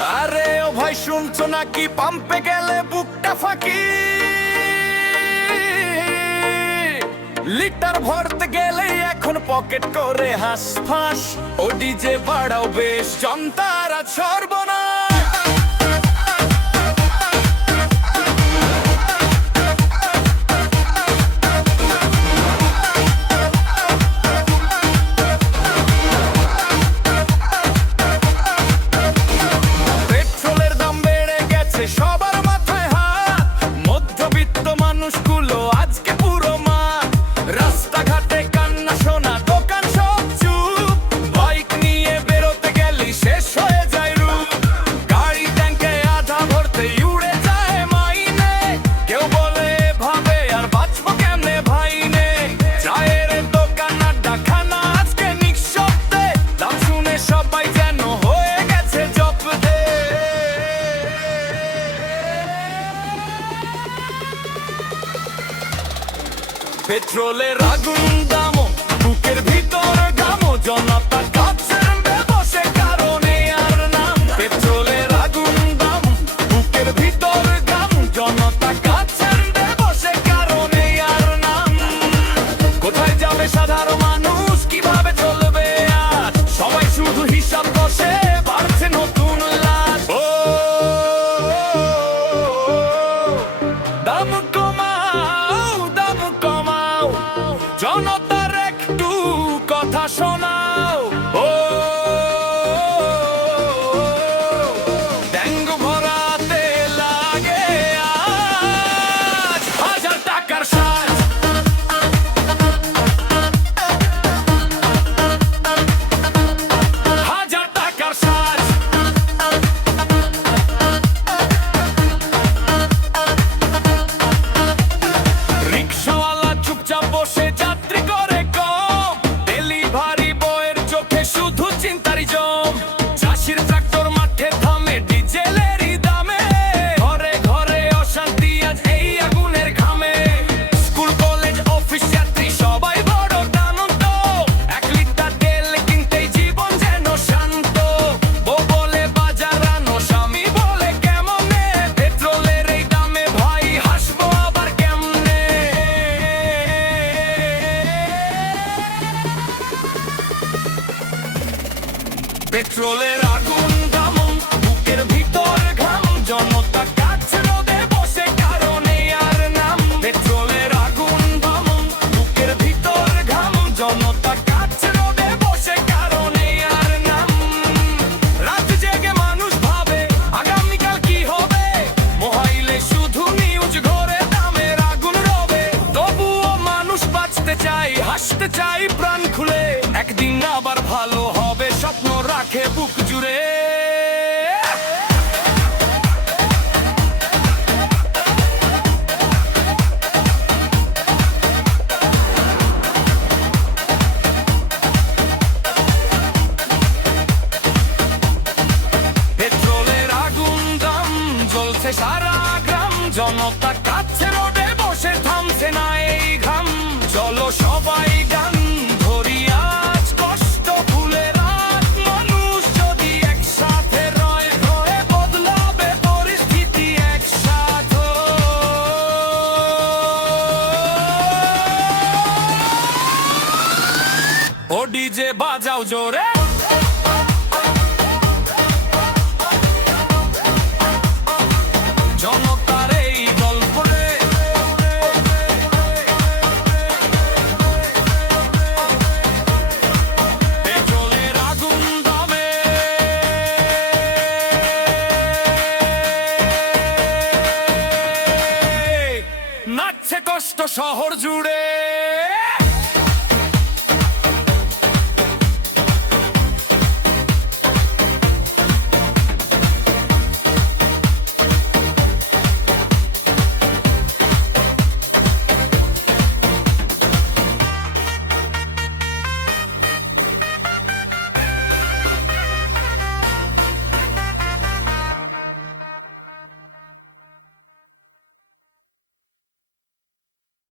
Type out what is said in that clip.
আরে ও ভাই শুনছো নাকি পাম্পে গেলে বুকটা ফাঁকি, লিটার ভরতে গেলে এখন পকেট করে হাঁসফাঁস। ও ডিজে বাড়াও বেশ, জনতারা সর্বনাশ। পেট্রোলের দাম বেড়ে গেছে, সবার মাথায় হাত। মধ্যবিত্ত মানুষগুলো আজকে পুরো মার। রাস্তাঘাটে কান্না শোনা, দোকান সব চুপ। বাইক নিয়ে বেরোতে গেলি শেষ হয়ে যায় রূপ। গাড়ি ট্যাঙ্কে আধা ভরতে উড়ে যায় মাইনে। কেউ বলে ভাবে আর বাঁচবো কেমনে ভাই নে। চায়ের দোকান আড্ডা খানা আজকে নিঃশব্দে। দাম শুনে সবাই যেন হয়ে গেছে জব্দে। পেট্রোলের আগুন দামো, বুকের ভিতর গামো। জনতা কাছের বসে কারণে আর নাম। পেট্রোলের আগুন দাম, বুকের ভিতর গাম। জনতা কাছের বসে কারণে আর নাম। কোথায় যাবে সাধারণ মানুষ, কিভাবে চলবে আজ? সবাই শুধু হিসাব কষে, বাড়ছে নতুন লাশ। ও দাম কমাও, দাম কমাও, জনতার একটু কথা শোনাও। ও ট্যাঙ্ক ভরাতে লাগে আজ 1000 টাকার সাজ। হাজার টাকার সাজ। রিক্সাওয়ালা চুপচাপ বসে যাত্রী করে কম। ডেলিভারি বয়ের চোখে শুধু চিন্তারি জম। চাষির ট্রাক্টর মাঠে থামে ডিজেলেরই দামে। ঘরে ঘরে অশান্তি আজ এই আগুনের ঘামে। স্কুল কলেজ অফিস যাত্রী সবাই বড় টানন্ত। 1 লিটার তেল কিনতেই জীবন যেন শান্ত। বউ বলে বাজার আনো, স্বামী বলে কেমনে। পেট্রোলের এই দামে ভাই হাসবো আবার কেমনে। পেট্রোলের আগুন দামো, বুকের ভিতর ঘাম। জনতা কাছে রোদে বসে কারণে আর নাম। পেট্রোলের আগুন দামো, বুকের ভিতর ঘাম। জনতা কাছে রোদে বসে কারণে আর নাম। রাত জেগে মানুষ ভাবে আগামীকাল কি হবে। মোবাইলে শুধু নিউজ ঘরে, দামের আগুন রবে। তবুও মানুষ বাঁচতে চাই, হাসতে চাই প্রাণ খুলে। একদিন আবার ভালো হবে, স্বপ্ন রাখে বুক জুড়ে। পেট্রোলের আগুন দাম, জ্বলছে সারা গ্রাম। জনতা কাছে রোডে বসে, থামছে না এই ঘাম। চলো সবাই গান ধরি আজ, কষ্ট ভুলে রাত। মানুষ যদি একসাথে রয়, হয়ে বদলাবে পরিস্থিতি একসাথে। ও ডিজে বাজাও জোরে।